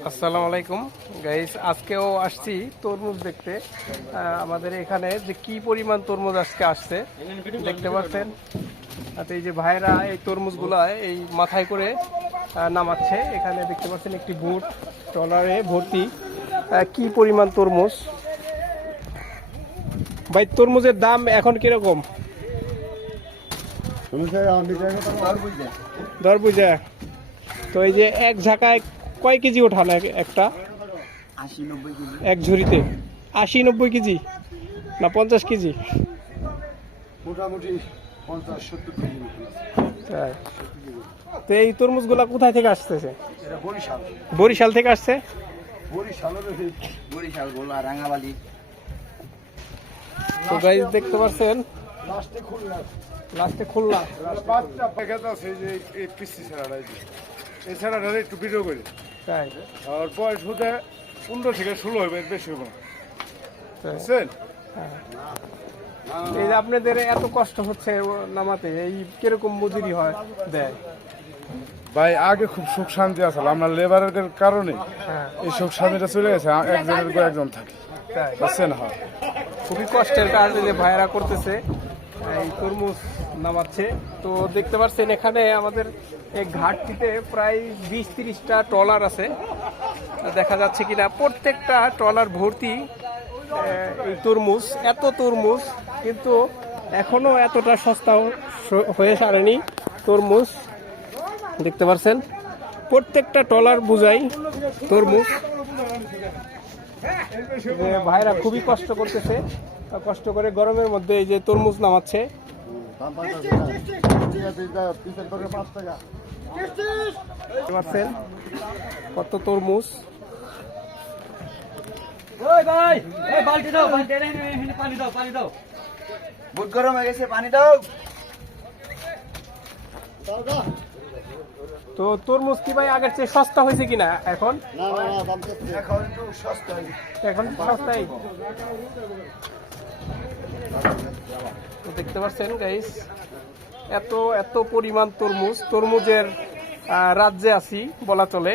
আসসালামু আলাইকুম গাইস, আজকেও আসছি তরমুজ দেখতে। আমাদের এখানে যে কি পরিমাণ তরমুজ আজকে আসছে দেখতে পাচ্ছেন। আচ্ছা, এই যে ভাইরা এই তরমুজগুলা এই মাথায় করে নামাচ্ছে। এখানে দেখতে পাচ্ছেন একটি বুট ট্রলারে ভর্তি কি পরিমাণ তরমুজ। ভাই, তরমুজের দাম এখন কিরকম? দর বুঝা। তো এই যে এক ঝাঁকায় কয় কেজি ওঠান একটা? 80-90 কেজি। এক ঝুড়িতে 80-90 কেজি না 50 কেজি? মোটামুটি 50-70 কেজি মতো আছে। তাই। তো এই তরমুজগুলা কোথায় থেকে আসতেছে? এটা বরিশাল। বরিশাল থেকে আসছে। বরিশাল গোলা রাঙাবালি। তো গাইস দেখতে পাচ্ছেন লাস্টে খুলনা। পাঁচটা প্যাকেট আছে যে এই পিসি ছাড়াটা এছাড়া একটু ভিডিও করি। তাই আর বয়স হতে 15 থেকে 16 হবে, এর বেশি হবে না। তাই। বুঝছেন? এই যে আপনাদের এত কষ্ট হচ্ছে নামাতে, এই কিরকম মজুরি হয় দেয়? ভাই আগে খুব সুখ শান্তি আসলে আমরা লেবারের কারণে হ্যাঁ, এই সুখ শান্তিটা চলে গেছে। একজনের পর একজন থাকি, তাই। বুঝছেন? হ্যাঁ, খুবই কষ্টের কাজ যে ভাইরা করতেছে, এই তরমুজ নামাচ্ছে। তো দেখতে পাচ্ছেন এখানে আমাদের এই ঘাটটিতে প্রায় 20-30টা ট্রলার আছে। দেখা যাচ্ছে কিনা প্রত্যেকটা ট্রলার ভর্তি এই তরমুজ। এত তরমুজ কিন্তু এখনো এতটা সস্তা হয়ে সারেনি তরমুজ। দেখতে পাচ্ছেন প্রত্যেকটা ট্রলার বুঝাই তরমুজ। যে ভাইরা খুবই কষ্ট করতেছে, কষ্ট করে গরমের মধ্যে এই যে তরমুজ নামাচ্ছে। দেখতে পাচ্ছেন কত তরমুজ। বুট গরম হয়ে গেছে, পানি দাও। তো তরমুজ কি ভাই আগের চেয়ে সস্তা হয়েছে কিনা এখন? এখন একটু সস্তা হয়েছে। এখন সস্তাই। তো দেখতে পাচ্ছেন গাইস, এত এত পরিমাণ তরমুজ, তরমুজের রাজ্যে আছি বলা চলে।